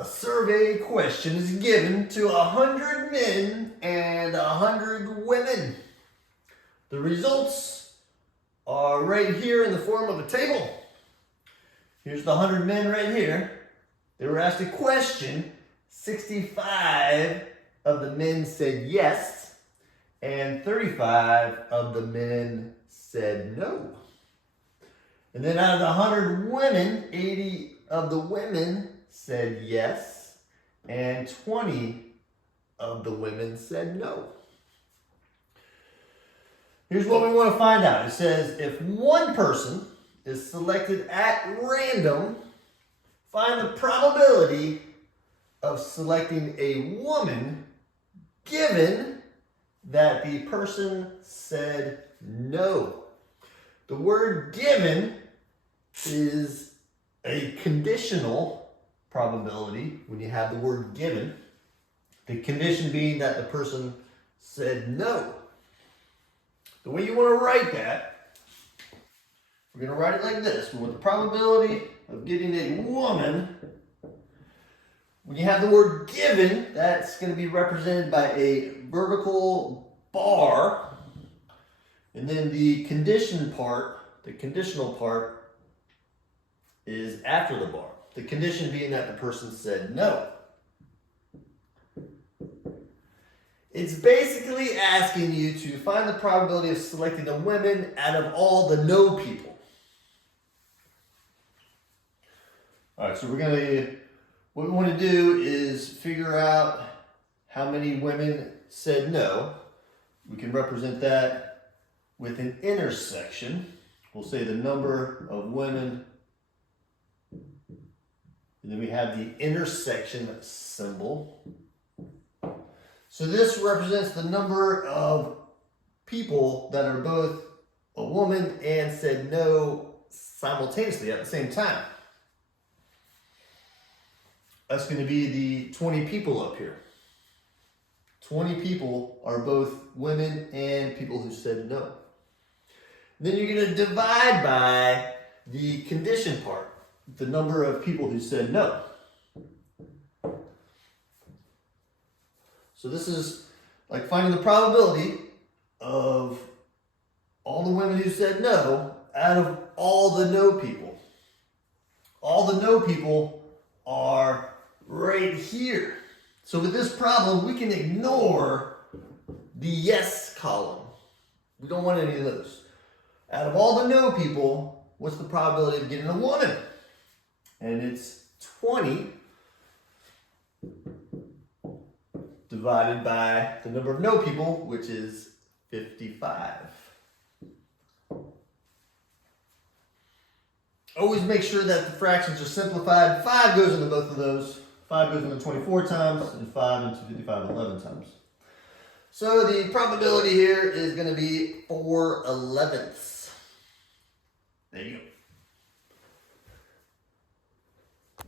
A survey question is given to 100 men and 100 women. The results are right here in the form of a table. Here's the 100 men right here. They were asked a question. 65 of the men said yes, and 35 of the men said no. And then out of the 100 women, 80 of the women said yes, and 20 of the women said no. Here's what we want to find out. It says if one person is selected at random, find the probability of selecting a woman given that the person said no. The word given is a conditional probability when you have the word given. The condition being that the person said no. The way you want to write that, we're going to write it like this. We want the probability of getting a woman. When you have the word given, that's going to be represented by a vertical bar. And then the condition part, the conditional part, is after the bar. The condition being that the person said no. It's basically asking you to find the probability of selecting a woman out of all the no people. All right, so what we want to do is figure out how many women said no. We can represent that with an intersection. We'll say the number of women, and then we have the intersection symbol. So this represents the number of people that are both a woman and said no simultaneously at the same time. That's going to be the 20 people up here. 20 people are both women and people who said no. Then you're going to divide by the condition part, the number of people who said no. So this is like finding the probability of all the women who said no out of all the no people. All the no people are right here. So with this problem, we can ignore the yes column. We don't want any of those. Out of all the no people, what's the probability of getting a woman? And it's 20 divided by the number of no people, which is 55. Always make sure that the fractions are simplified. 5 goes into both of those. 5 goes into 24 times, and 5 into 55 11 times. So the probability here is going to be 4/11. There you go.